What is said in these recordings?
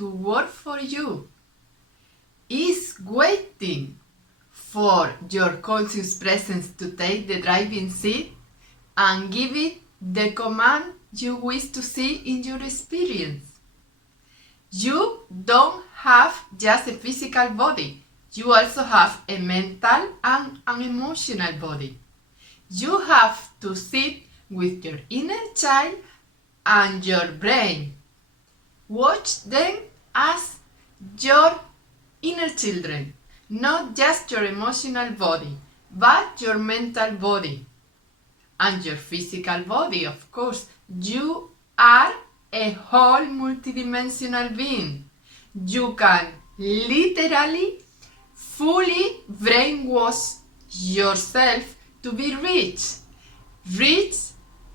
to work for you. Is waiting for your conscious presence to take the driving seat and give it the command you wish to see in your experience. You don't have just a physical body. You also have a mental and an emotional body. You have to sit with your inner child and your brain. Watch them as your inner children, not just your emotional body, but your mental body and your physical body, of course. You are a whole multidimensional being. You can literally, fully brainwash yourself to be rich. Rich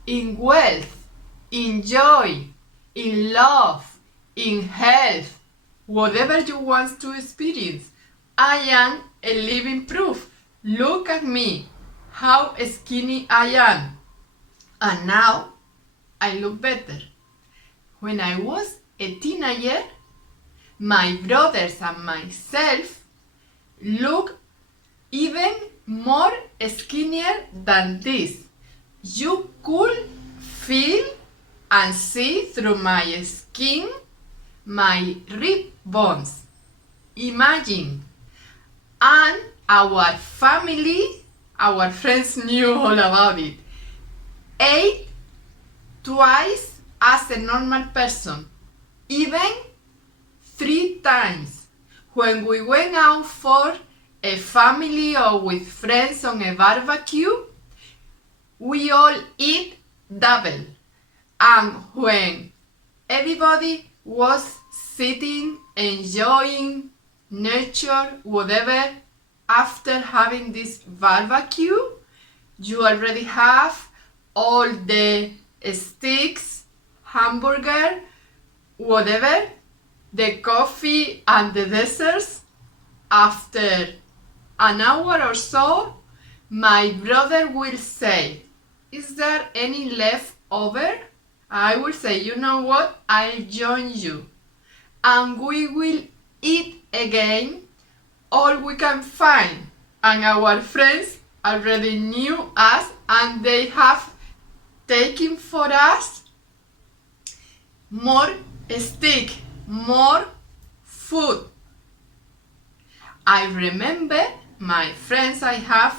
in wealth, in joy, in love, in health, whatever you want to experience. I am a living proof. Look at me, how skinny I am. And now I look better. When I was a teenager, my brothers and myself looked even more skinnier than this. You could feel and see through my skin my rib bones. Imagine. And our family, our friends knew all about it. Ate twice as a normal person, even 3 times. When we went out for a family or with friends on a barbecue, we all eat double. And when everybody was sitting, enjoying nature, whatever, after having this barbecue, you already have all the steaks, hamburger, whatever, the coffee and the desserts. After an hour or so, my brother will say, "Is there any left over?" I will say, "You know what? I'll join you." And we will eat again all we can find. And our friends already knew us and they have taken for us more steak, more food. I remember my friends, I have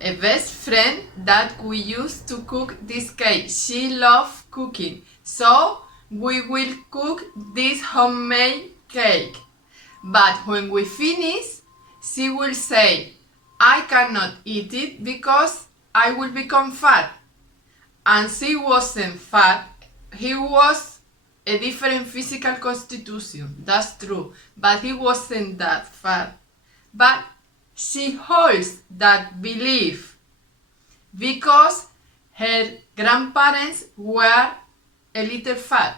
a best friend that we used to cook this cake. She loved cooking. So we will cook this homemade cake. But when we finish, she will say, "I cannot eat it because I will become fat." And she wasn't fat. He was a different physical constitution, that's true. But he wasn't that fat. But she holds that belief because her grandparents were a little fat.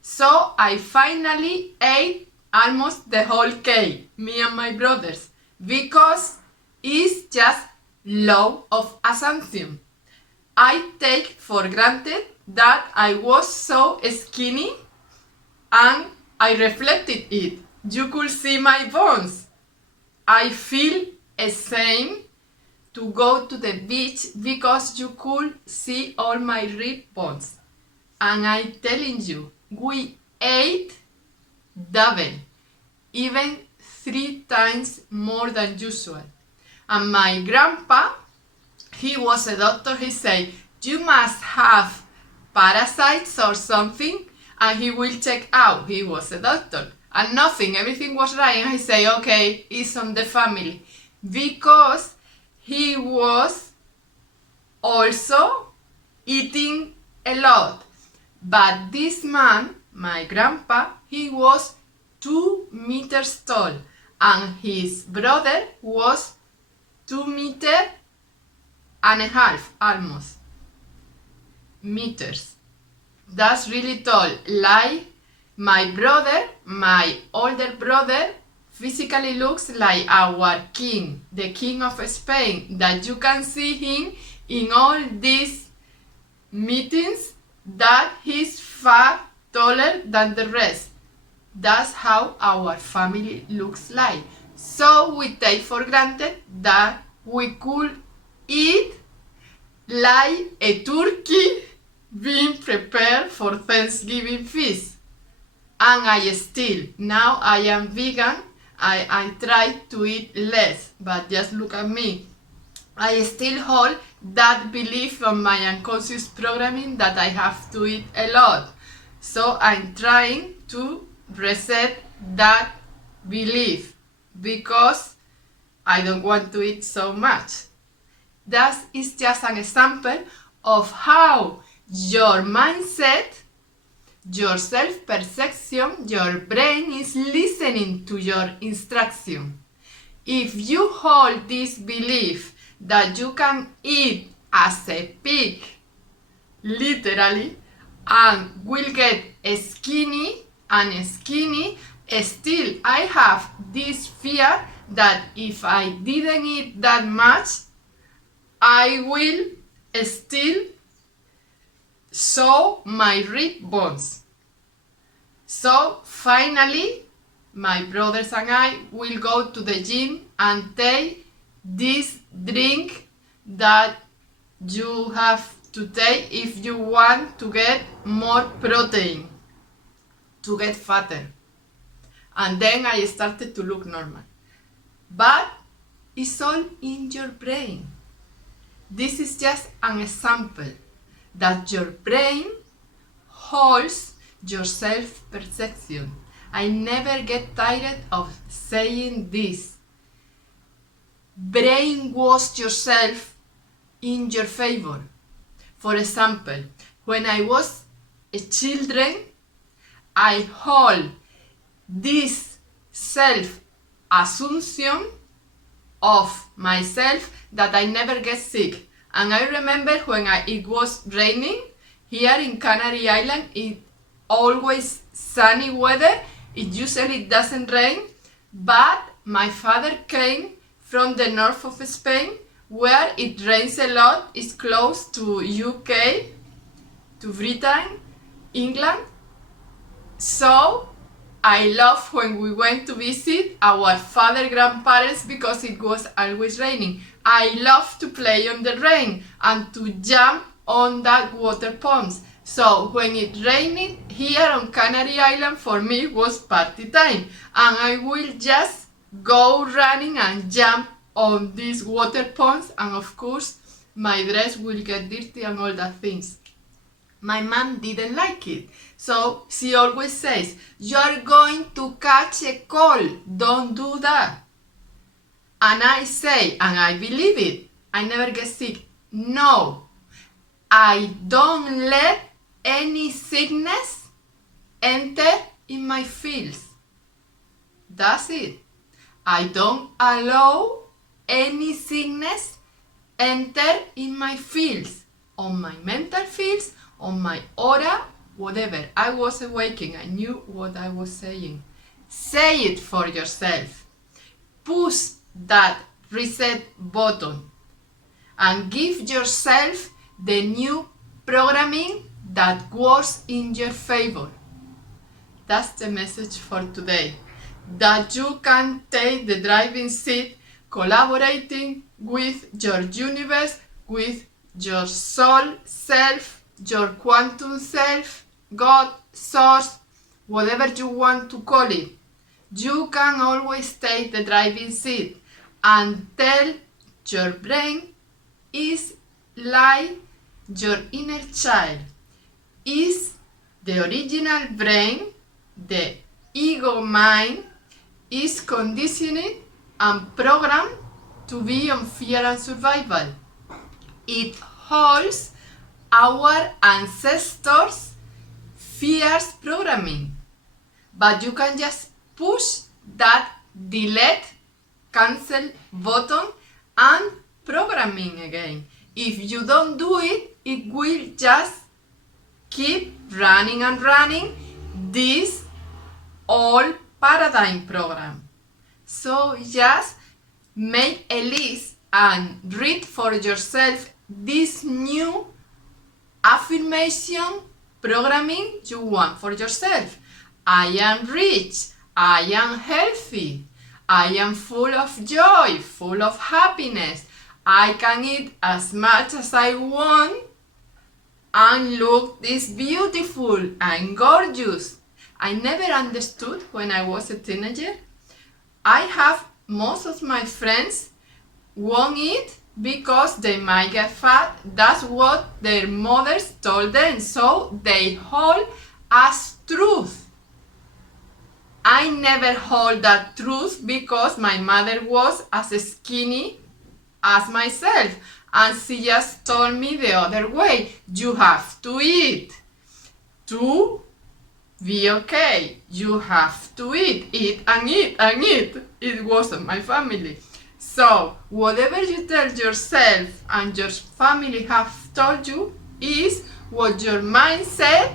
So I finally ate almost the whole cake, me and my brothers, because it's just law of assumption. I take for granted that I was so skinny and I reflected it. You could see my bones. I feel ashamed to go to the beach because you could see all my rib bones. And I'm telling you, we ate double, even 3 times more than usual. And my grandpa, he was a doctor, he said, "You must have parasites or something," and he will check out. He was a doctor. And nothing, everything was right. And I say, "Okay, it's on the family." Because he was also eating a lot. But this man, my grandpa, he was 2 meters tall. And his brother was 2.5 meters, almost, meters. That's really tall. Like my brother, my older brother, physically looks like our king, the king of Spain, that you can see him in all these meetings, that he's far taller than the rest. That's how our family looks like. So we take for granted that we could eat like a turkey being prepared for Thanksgiving feast. And now I am vegan. I try to eat less, but just look at me. I still hold that belief from my unconscious programming that I have to eat a lot. So I'm trying to reset that belief because I don't want to eat so much. That is just an example of how your mindset, your self-perception, your brain is listening to your instruction. If you hold this belief that you can eat as a pig, literally, and will get skinny, still I have this fear that if I didn't eat that much, I will still show my rib bones. So finally, my brothers and I will go to the gym and take this drink that you have to take if you want to get more protein, to get fatter. And then I started to look normal. But it's all in your brain. This is just an example that your brain holds your self-perception. I never get tired of saying this. Brainwash yourself in your favor. For example, when I was a child, I hold this self-assumption of myself that I never get sick. And I remember when it was raining here in Canary Island, it always sunny weather. It usually doesn't rain, but my father came from the north of Spain where it rains a lot. It's close to UK, to Britain, England. So I love when we went to visit our father grandparents because it was always raining. I love to play on the rain and to jump on that water pumps. So when it rained here on Canary Island, for me was party time, and I will just go running and jump on these water pumps, and of course my dress will get dirty and all that things. My mom didn't like it, so she always says, "You're going to catch a cold, don't do that." And I say, and I believe it, I never get sick. No, I don't let any sickness enter in my fields. That's it. I don't allow any sickness enter in my fields, on my mental fields, on my aura, whatever. I was awakened. I knew what I was saying. Say it for yourself. Push that reset button and give yourself the new programming that works in your favor. That's the message for today. That you can take the driving seat, collaborating with your universe, with your soul self, your quantum self, God, source, whatever you want to call it. You can always take the driving seat and tell your brain is like your inner child. Is the original brain, the ego mind, is conditioned and programmed to be on fear and survival. It holds our ancestors' fears programming. But you can just push that delete, cancel button and programming again. If you don't do it, it will just keep running and running this old paradigm program. So just make a list and read for yourself this new affirmation programming you want for yourself. I am rich. I am healthy. I am full of joy, full of happiness. I can eat as much as I want and look this beautiful and gorgeous. I never understood when I was a teenager. I have most of my friends won't eat because they might get fat. That's what their mothers told them, so they hold as truth. I never hold that truth because my mother was as skinny as myself, and she just told me the other way. You have to eat to be okay. You have to eat and eat and eat. It wasn't my family. So whatever you tell yourself and your family have told you is what your mindset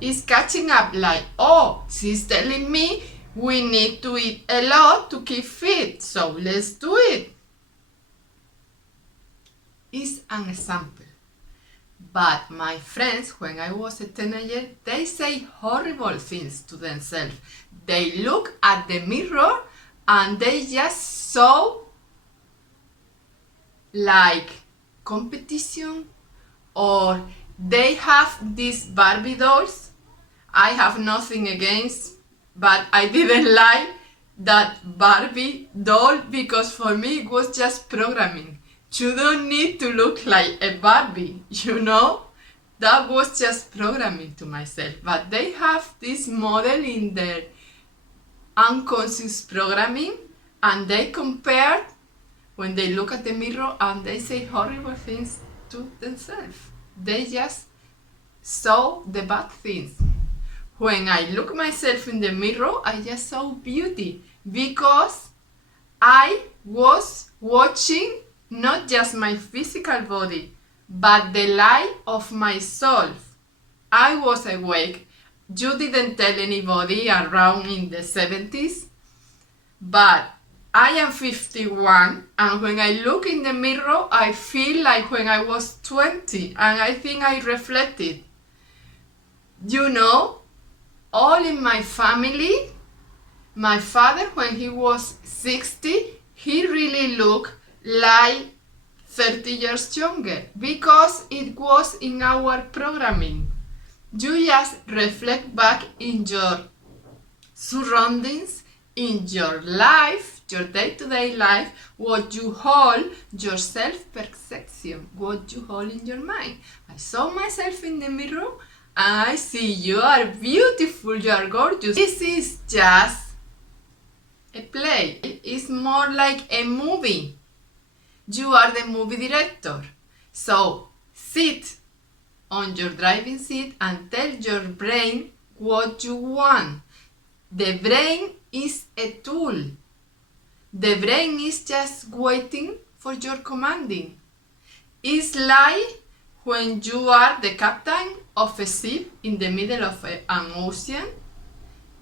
is catching up, like, oh, she's telling me we need to eat a lot to keep fit, so let's do it. It's an example. But my friends, when I was a teenager, they say horrible things to themselves. They look at the mirror and they just saw like competition, or they have these Barbie dolls. I have nothing against, but I didn't like that Barbie doll because for me it was just programming. You don't need to look like a Barbie, you know? That was just programming to myself. But they have this model in their unconscious programming, and they compare when they look at the mirror and they say horrible things to themselves. They just saw the bad things. When I look myself in the mirror, I just saw beauty because I was watching not just my physical body, but the light of my soul. I was awake. You didn't tell anybody around in the 70s, but I am 51, and when I look in the mirror, I feel like when I was 20, and I think I reflected. You know, all in my family, my father, when he was 60, he really looked like 30 years younger because it was in our programming. You just reflect back in your surroundings, in your life, your day-to-day life, what you hold, your self-perception, what you hold in your mind. I saw myself in the mirror and I see you are beautiful, you are gorgeous. This is just a play. It's more like a movie. You are the movie director. So sit on your driving seat and tell your brain what you want. The brain is a tool. The brain is just waiting for your commanding. It's like when you are the captain of a ship in the middle of an ocean.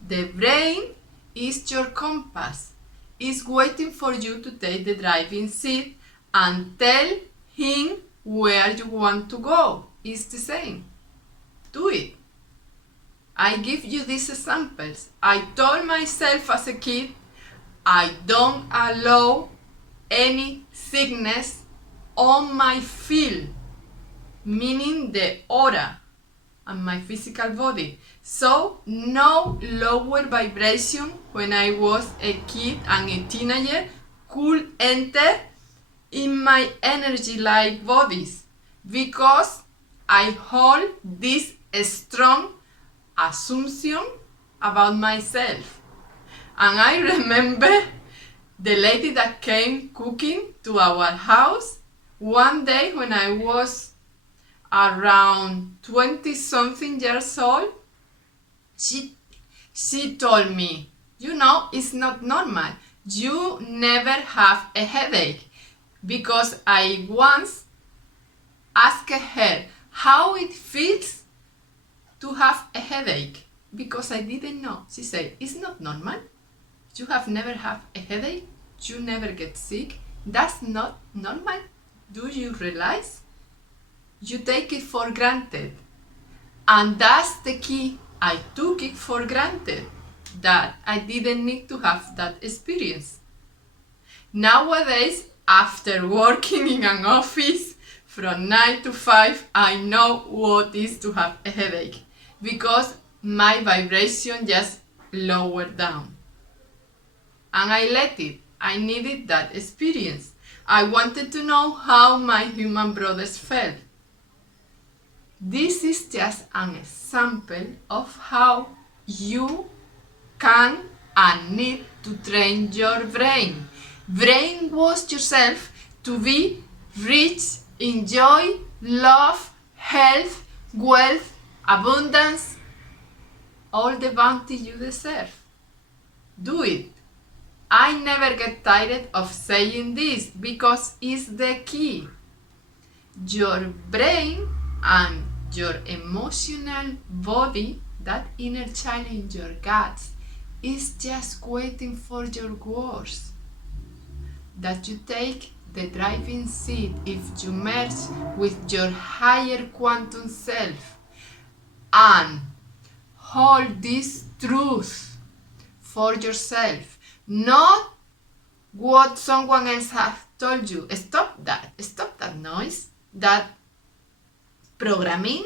The brain is your compass. It's waiting for you to take the driving seat and tell him where you want to go. It's the same. Do it. I give you these examples. I told myself as a kid, I don't allow any sickness on my field, meaning the aura and my physical body. So no lower vibration when I was a kid and a teenager could enter in my energy-like bodies because I hold this strong assumption about myself. And I remember the lady that came cooking to our house one day when I was around 20-something years old. She told me, you know, it's not normal. You never have a headache. Because I once asked her how it feels to have a headache. Because I didn't know. She said, it's not normal. You have never had a headache. You never get sick. That's not normal. Do you realize? You take it for granted. And that's the key. I took it for granted that I didn't need to have that experience. Nowadays, after working in an office from 9 to 5, I know what it is to have a headache because my vibration just lowered down. And I let it. I needed that experience. I wanted to know how my human brothers felt. This is just an example of how you can and need to train your brain. Brainwash yourself to be rich in joy, love, health, wealth, abundance, all the bounty you deserve. Do it. I never get tired of saying this because it's the key. Your brain and your emotional body, that inner child in your guts, is just waiting for your words. That you take the driving seat if you merge with your higher quantum self and hold this truth for yourself, not what someone else has told you. Stop that noise, that programming,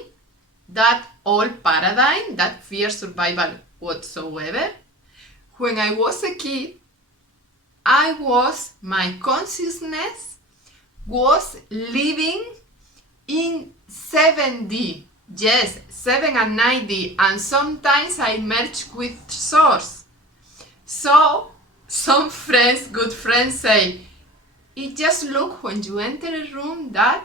that old paradigm, that fear survival whatsoever. When I was a kid, my consciousness was living in 7D. Yes, 7 and 9D, and sometimes I merged with source. So some friends, good friends, say, it just look when you enter a room that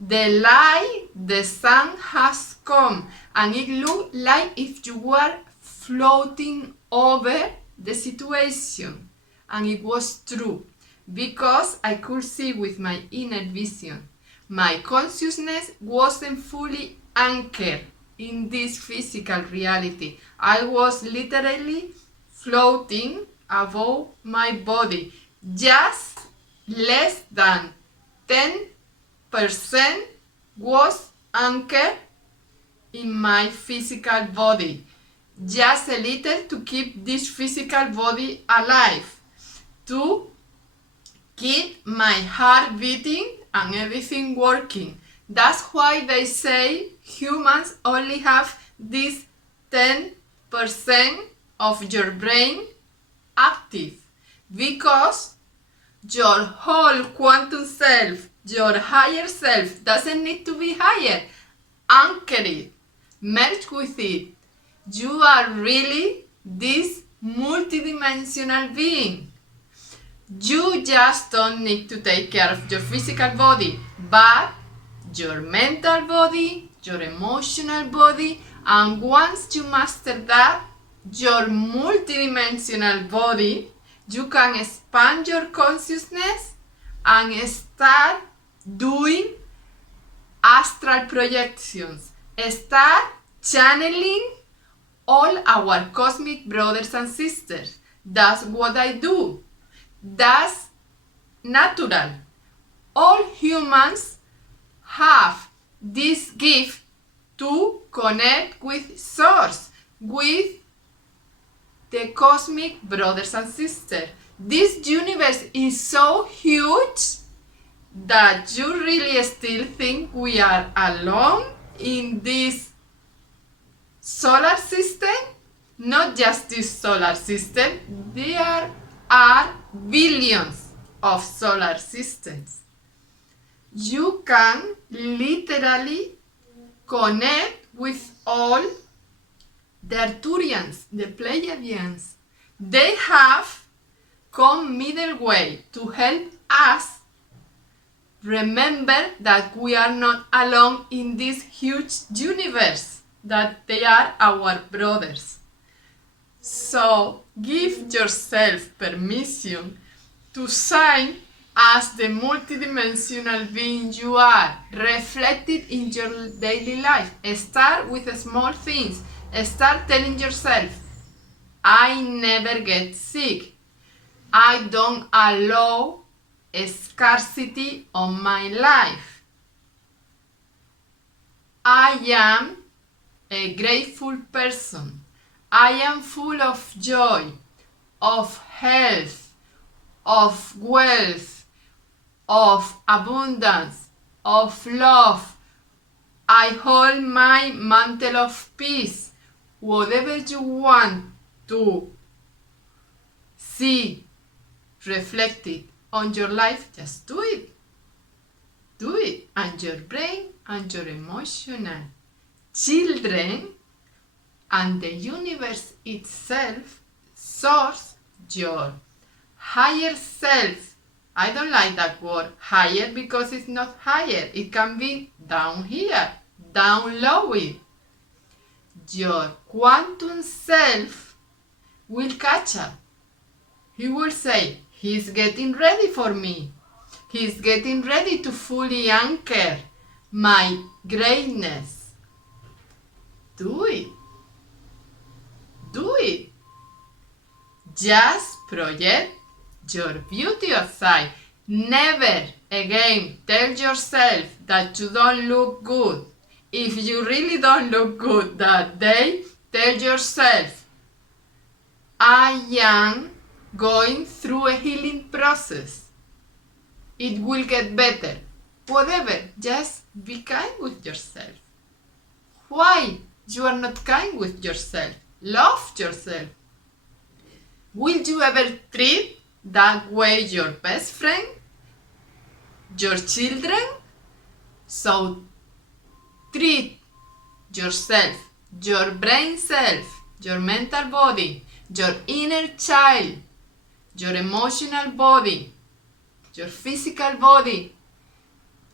the light, the sun has come, and it looked like if you were floating over the situation. And it was true, because I could see with my inner vision. My consciousness wasn't fully anchored in this physical reality. I was literally floating above my body, just less than 10% was anchored in my physical body. Just a little to keep this physical body alive, to keep my heart beating and everything working. That's why they say humans only have this 10% of your brain active, because your whole quantum self, your higher self, doesn't need to be higher. Anchor it, merge with it. You are really this multidimensional being. You just don't need to take care of your physical body, but your mental body, your emotional body, and once you master that, your multidimensional body, you can expand your consciousness and start doing astral projections. Start channeling all our cosmic brothers and sisters. That's what I do. That's natural. All humans have this gift to connect with Source, with the cosmic brothers and sisters. This universe is so huge that you really still think we are alone in this solar system. Not just this solar system, there are billions of solar systems. You can literally connect with all the Arcturians, the Pleiadians. They have come middle way to help us remember that we are not alone in this huge universe, that they are our brothers. So give yourself permission to shine as the multidimensional being you are, reflected in your daily life. Start with small things. Start telling yourself, I never get sick. I don't allow a scarcity on my life. I am a grateful person. I am full of joy, of health, of wealth, of abundance, of love. I hold my mantle of peace. Whatever you want to see reflected on your life, just do it. Do it. And your brain and your emotional children and the universe itself, source, your higher self. I don't like that word higher because it's not higher. It can be down here, down low. Your quantum self will catch up. He will say, he's getting ready for me. He's getting ready to fully anchor my greatness. Do it. Do it. Just project your beauty outside. Never again tell yourself that you don't look good. If you really don't look good that day, tell yourself, I am going through a healing process. It will get better. Whatever, just be kind with yourself. Why you are not kind with yourself? Love yourself. Will you ever treat that way your best friend? Your children? So treat yourself, your brain self, your mental body, your inner child, your emotional body, your physical body,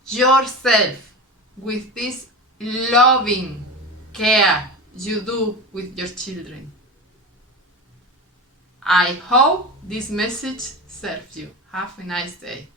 yourself with this loving care you do with your children. I hope this message serves you. Have a nice day.